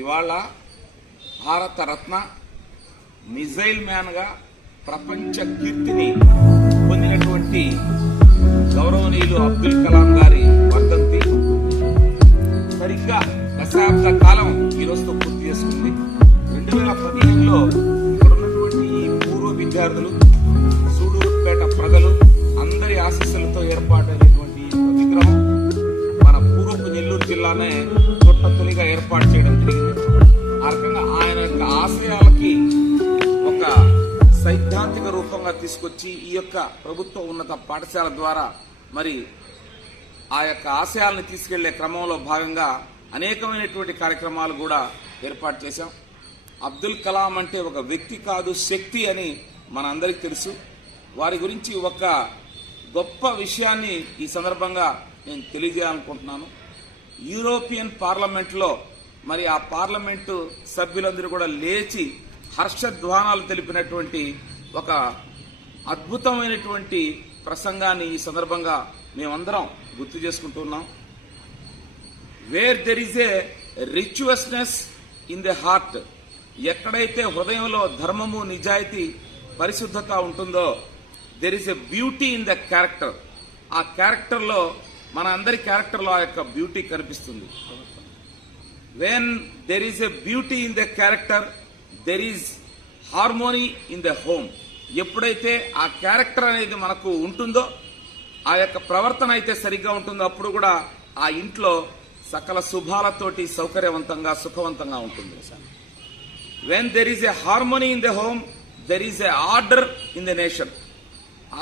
ఇవాళ భారత రత్న మిజైల్ మ్యాన్గా ప్రపంచ కీర్తిని పొందినటువంటి గౌరవనీయులు అబ్దుల్ కలాం గారి వర్ధంతి. సరిగ్గా దశాబ్ద కాలం ఈ పూర్తి చేసుకుంది. రెండు వేల పదిహేనులో ఇక్కడ ఉన్నటువంటి ఈ పూర్వ విద్యార్థులు సూడూరుపేట ప్రజలు అందరి ఆశీస్సులతో ఏర్పాటైనటువంటి ఈ విగ్రహం మన పూర్వపు నెల్లూరు జిల్లానే తీసుకొచ్చి ఈ యొక్క ప్రభుత్వ ఉన్నత పాఠశాల ద్వారా మరి ఆ యొక్క ఆశయాలను తీసుకెళ్ళే క్రమంలో భాగంగా అనేకమైనటువంటి కార్యక్రమాలు కూడా ఏర్పాటు చేశాం. అబ్దుల్ కలాం అంటే ఒక వ్యక్తి కాదు శక్తి అని మనందరికీ తెలుసు. వారి గురించి ఒక గొప్ప విషయాన్ని ఈ సందర్భంగా నేను తెలియజేయాలనుకుంటున్నాను. యూరోపియన్ పార్లమెంట్లో మరి ఆ పార్లమెంటు సభ్యులందరూ కూడా లేచి హర్షధ్వానాలు తెలిపినటువంటి ఒక అద్భుతమైనటువంటి ప్రసంగాన్ని ఈ సందర్భంగా మేమందరం గుర్తు చేసుకుంటున్నాం. Where there is a righteousness in the heart ఎక్కడైతే హృదయంలో ధర్మము నిజాయితీ పరిశుద్ధత ఉంటుందో there is a beauty in the character ఆ క్యారెక్టర్లో మన అందరి క్యారెక్టర్లో ఆ యొక్క బ్యూటీ కనిపిస్తుంది. When there is a beauty in the character there is harmony in the home ఎప్పుడైతే ఆ క్యారెక్టర్ అనేది మనకు ఉంటుందో ఆ యొక్క ప్రవర్తన అయితే సరిగ్గా ఉంటుందో అప్పుడు కూడా ఆ ఇంట్లో సకల శుభాలతోటి సౌకర్యవంతంగా సుఖవంతంగా ఉంటుంది. When there is a harmony in the home there is a order in the nation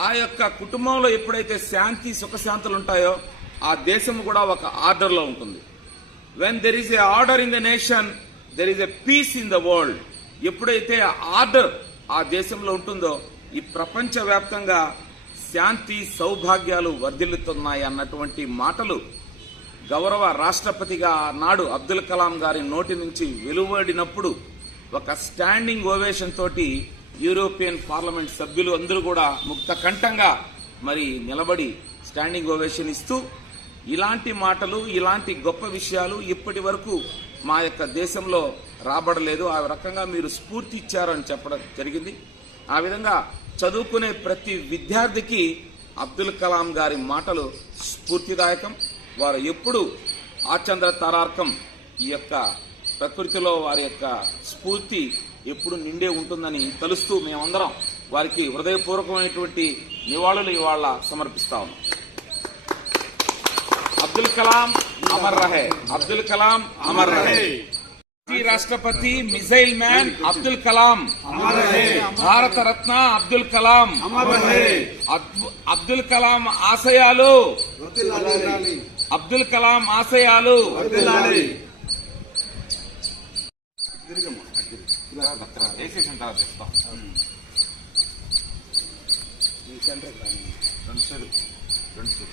ఆ యొక్క కుటుంబంలో ఎప్పుడైతే శాంతి సుఖశాంతులు ఉంటాయో ఆ దేశం కూడా ఒక ఆర్డర్లో ఉంటుంది. When there is a order in the nation there is a peace in the world ఎప్పుడైతే ఆర్డర్ ఆ దేశంలో ఉంటుందో ఈ ప్రపంచవ్యాప్తంగా శాంతి సౌభాగ్యాలు వర్ధిల్లుతున్నాయి అన్నటువంటి మాటలు గౌరవ రాష్ట్రపతిగా నాడు అబ్దుల్ కలాం గారి నోటి నుంచి వెలువడినప్పుడు ఒక స్టాండింగ్ ఓవేషన్ తోటి యూరోపియన్ పార్లమెంట్ సభ్యులు అందరూ కూడా ముక్త కంఠంగా మరి నిలబడి స్టాండింగ్ ఓవేషన్ ఇస్తూ ఇలాంటి మాటలు ఇలాంటి గొప్ప విషయాలు ఇప్పటి వరకు మా యొక్క దేశంలో రాబడలేదు. ఆ రకంగా మీరు స్ఫూర్తి ఇచ్చారని చెప్పడం జరిగింది. ఆ విధంగా చదువుకునే ప్రతి విద్యార్థికి అబ్దుల్ కలాం గారి మాటలు స్ఫూర్తిదాయకం. వారు ఎప్పుడు ఆచంద్ర తారార్కం ఈ యొక్క ప్రకృతిలో వారి యొక్క స్ఫూర్తి ఎప్పుడు నిండే ఉంటుందని తలుస్తూ మేమందరం వారికి హృదయపూర్వకమైనటువంటి నివాళులు ఇవాళ సమర్పిస్తా ఉన్నాం. అబ్దుల్ కలాం అమర్ రహే. అబ్దుల్ కలాం అమర్ రహే. రాష్ట్రపతి మిజైల్ మ్యాన్ అబ్దుల్ కలాం భారత రత్న అబ్దుల్ కలాం అబ్దుల్ కలాం ఆశయాలు అబ్దుల్ కలాం ఆశయాలు వేసేసిన తర్వాత చెప్తాం. రెండు సేరు రెండు సేరు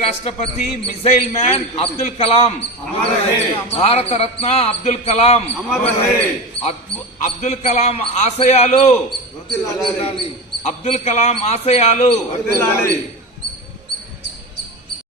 రాష్ట్రపతి మిజైల్ మ్యాన్ అబ్దుల్ కలాం. భారత రత్న అబ్దుల్ కలాం. అబ్దుల్ కలాం ఆశయాలు. అబ్దుల్ కలాం ఆశయాలు.